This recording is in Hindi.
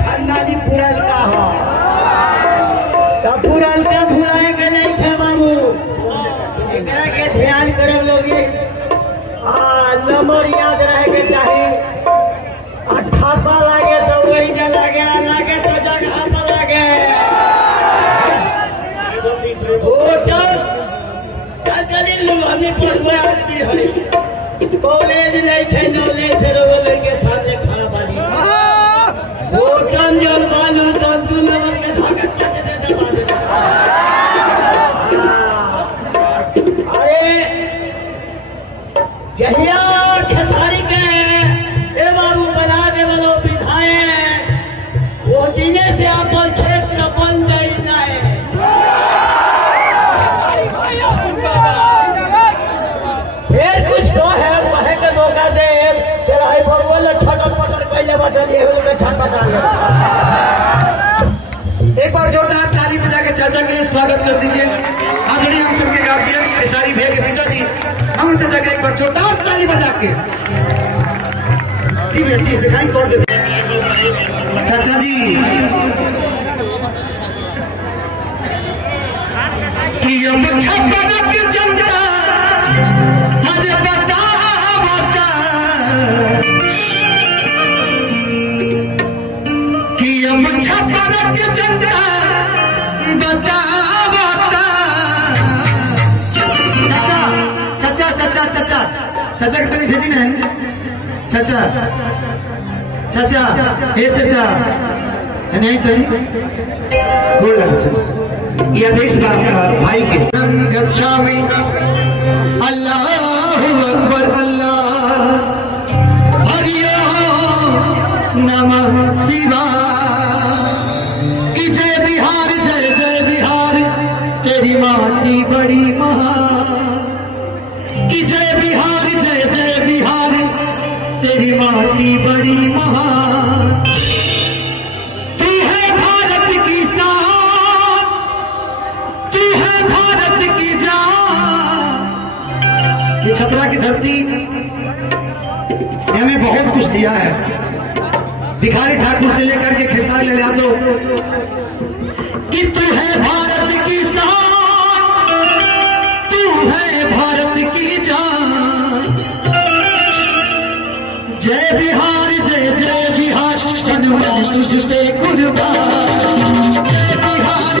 खानदानी पुरल का हो तो पुरल का भुलाए के नहीं थे बाबू एकरा के ध्यान करे लोगी नंबर याद रहे के चाहिए ठप्पा लागे तो वही जा लागे लागे तो जगह पर लागे चली लोग हमें पढ़ुआ आदमी हरी कॉलेज नहीं थे नॉलेज से रोले के साथ खड़ा बानी होटल जल बालू तंतु नमक के धागत चचे दे बालू अरे यहिया खेसारी के ए बाबू बना दे वालों विधायक वो दिने से आप क्षेत्र बन गई है फिर कुछ तो है पढ़े के मौका दे तेरा है बोले छटक पटक पहले बदल ये लोग छटक डाले एक बार जोरदार ताली बजा के चाचा के लिए स्वागत कर दीजिए आदरणीय हम सबके गार्जियन खेसारी भैया के पिताजी हम चाचा के एक बार जोरदार ताली बजा के दिखाई तोड़ दे चाचा जी की जनता मुझे बता कि हम छप्पर की जनता बता चाचा के तनी भेजी नहीं चाचा हे चाचा नहीं तनी बोल यह देश भाई के गच्छामि अल्लाहु अकबर अल्लाह हरि ओम नमः शिवाय कि जय बिहार तेरी माटी बड़ी महान कि जय बिहार तेरी माटी बड़ी महान तू है भारत की शान तू है भारत की जान। ये छपरा की धरती हमें बहुत कुछ दिया है भिखारी ठाकुर से लेकर के खेसारी ले दो कि तू है भारत की शान तू है भारत की जान। जय बिहार जय बिहार तन मन तुझ पे कुर्बान।